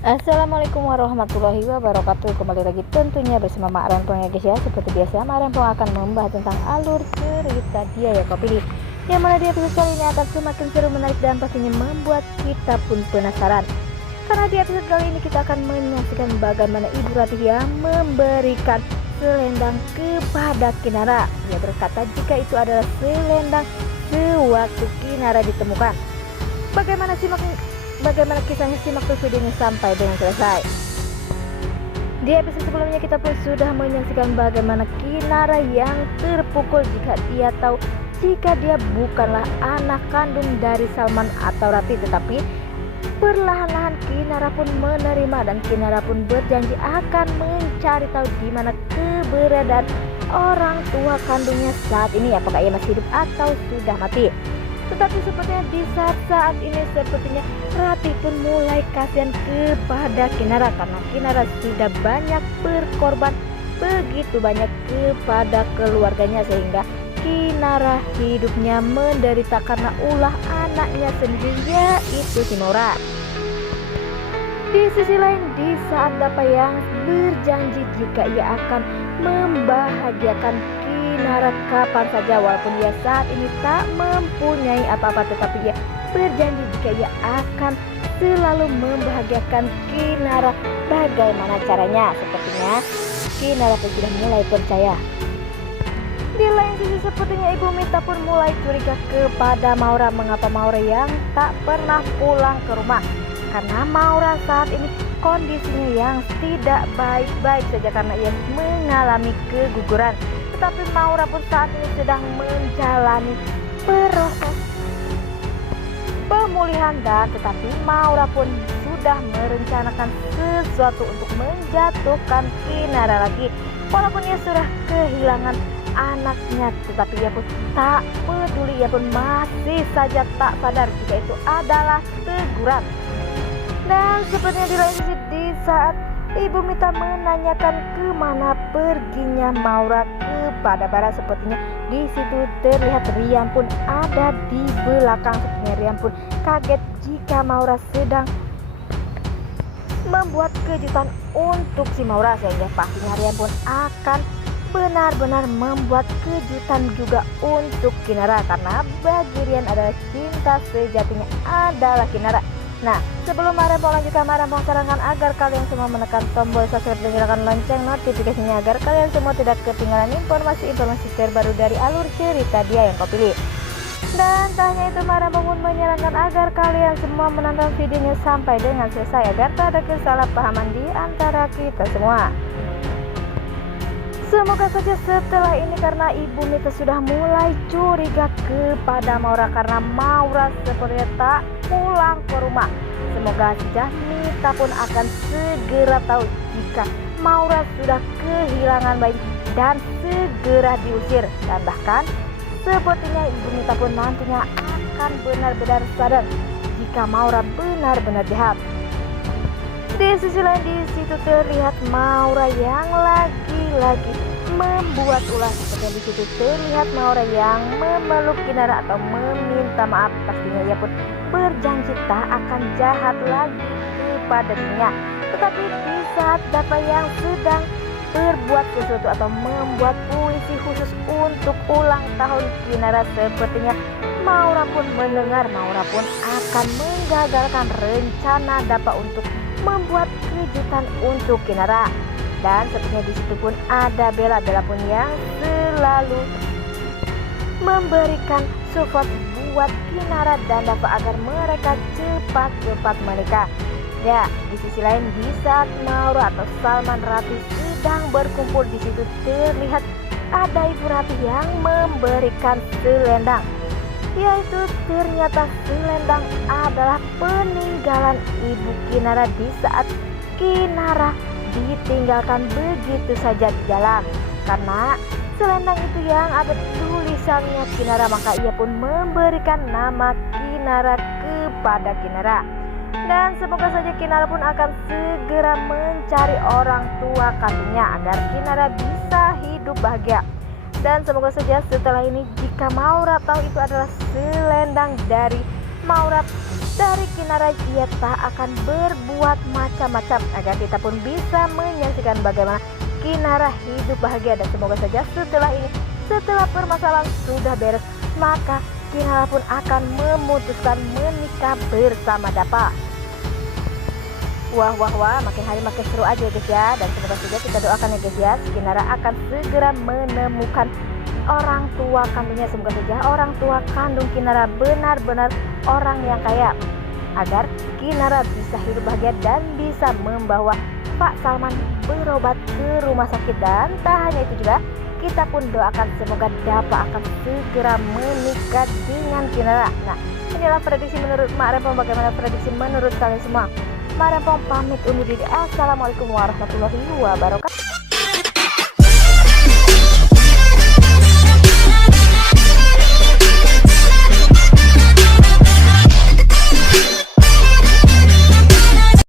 Assalamualaikum warahmatullahi wabarakatuh. Kembali lagi tentunya bersama Mak Rempong ya guys ya. Seperti biasa Mak Rempong akan membahas tentang alur cerita Dia Ya Kau Pilih, yang mana di episode kali ini akan semakin seru, menarik, dan pastinya membuat kita pun penasaran. Karena di episode kali ini kita akan menyaksikan bagaimana Ibu Ratih yang memberikan selendang kepada Kinara. Ia berkata jika itu adalah selendang sewaktu Kinara ditemukan. Bagaimana kisahnya, simak terus videonya sampai dengan selesai. Di episode sebelumnya kita pun sudah menyaksikan bagaimana Kinara yang terpukul jika dia bukanlah anak kandung dari Salman atau Ratih, tetapi perlahan-lahan Kinara pun menerima dan Kinara pun berjanji akan mencari tahu di mana keberadaan orang tua kandungnya saat ini, apakah ia masih hidup atau sudah mati. Tetapi sepertinya di saat ini sepertinya Ratih pun mulai kasihan kepada Kinara, karena Kinara sudah banyak berkorban begitu banyak kepada keluarganya, sehingga Kinara hidupnya menderita karena ulah anaknya sendiri, yaitu si Maura. Di sisi lain, di saat Dapayang berjanji jika ia akan membahagiakan Kinara kapan saja, walaupun ia saat ini tak mempunyai apa-apa, tetapi ia berjanji jika ia akan selalu membahagiakan Kinara bagaimana caranya. Sepertinya Kinara pun sudah mulai percaya. Di lain sisi sepertinya Ibu Mita pun mulai curiga kepada Maura. Mengapa Maura yang tak pernah pulang ke rumah? Karena Maura saat ini kondisinya yang tidak baik-baik saja karena ia mengalami keguguran. Tetapi Maura pun saat ini sedang menjalani proses pemulihan, dan tetapi Maura pun sudah merencanakan sesuatu untuk menjatuhkan Kinara lagi. Walaupun ia sudah kehilangan anaknya, tetapi ia pun tak peduli, ia pun masih saja tak sadar jika itu adalah teguran. Dan sepertinya di lain sisi, di saat Ibu Mita menanyakan kemana perginya Maura kepada Bara, sepertinya di situ terlihat Rian pun ada di belakang. Sepertinya Rian pun kaget jika Maura sedang membuat kejutan untuk si Maura, sehingga pastinya Rian pun akan benar-benar membuat kejutan juga untuk Kinara, karena bagi Rian adalah cinta sejatinya adalah Kinara. Nah, sebelum Mak Rempong lanjutkan, Mak Rempong sarankan agar kalian semua menekan tombol subscribe dan nyalakan lonceng notifikasinya agar kalian semua tidak ketinggalan informasi-informasi terbaru dari alur cerita Dia Yang Kau Pilih. Dan tak hanya itu, Mak Rempong pun menyarankan agar kalian semua menonton videonya sampai dengan selesai agar tak ada kesalahpahaman di antara kita semua. Semoga saja setelah ini, karena Ibu Mita sudah mulai curiga kepada Maura karena Maura sepertinya tak pulang ke rumah. Semoga saja Mita pun akan segera tahu jika Maura sudah kehilangan bayi dan segera diusir. Dan bahkan sepertinya Ibu Mita pun nantinya akan benar-benar sadar jika Maura benar-benar jahat. Di sisi lain, di situ terlihat Maura yang lagi-lagi membuat ulah. Seperti di situ terlihat Maura yang memeluk Kinara atau meminta maaf. Pastinya ia pun berjanji tak akan jahat lagi kepada dirinya. Tetapi di saat Dapayang sedang berbuat sesuatu atau membuat puisi khusus untuk ulang tahun Kinara, sepertinya Maura pun mendengar. Maura pun akan menggagalkan rencana Dapa untuk membuat kejutan untuk Kinara. Dan sepertinya di situ pun ada Bella pun yang selalu memberikan support buat Kinara dan Dapa agar mereka cepat-cepat menikah. Ya, di sisi lain, di saat Maura atau Salman Ratih sedang berkumpul, di situ terlihat ada Ibu Ratih yang memberikan selendang. Yaitu ternyata selendang adalah peninggalan Ibu Kinara di saat Kinara ditinggalkan begitu saja di jalan. Karena selendang itu yang ada tulisannya Kinara, maka ia pun memberikan nama Kinara kepada Kinara. Dan semoga saja Kinara pun akan segera mencari orang tua kandungnya agar Kinara bisa hidup bahagia. Dan semoga saja setelah ini jika Maura tahu itu adalah selendang dari Maurab dari Kinara ia tak akan berbuat macam-macam agar kita pun bisa menyaksikan bagaimana Kinara hidup bahagia. Dan semoga saja setelah permasalahan sudah beres, maka Kinara pun akan memutuskan menikah bersama Dapa. Wah, makin hari makin seru aja ya guys ya. Dan semoga saja kita doakan ya guys ya, Kinara akan segera menemukan orang tua kandungnya. Semoga saja orang tua kandung Kinara benar-benar orang yang kaya, agar Kinara bisa hidup bahagia dan bisa membawa Pak Salman berobat ke rumah sakit. Dan tak hanya itu juga, kita pun doakan semoga Dapa akan segera menikah dengan Kinara. Nah, inilah prediksi menurut Mak Rempong. Bagaimana prediksi menurut kalian semua? Mak Rempong pamit undur diri. Assalamualaikum warahmatullahi wabarakatuh.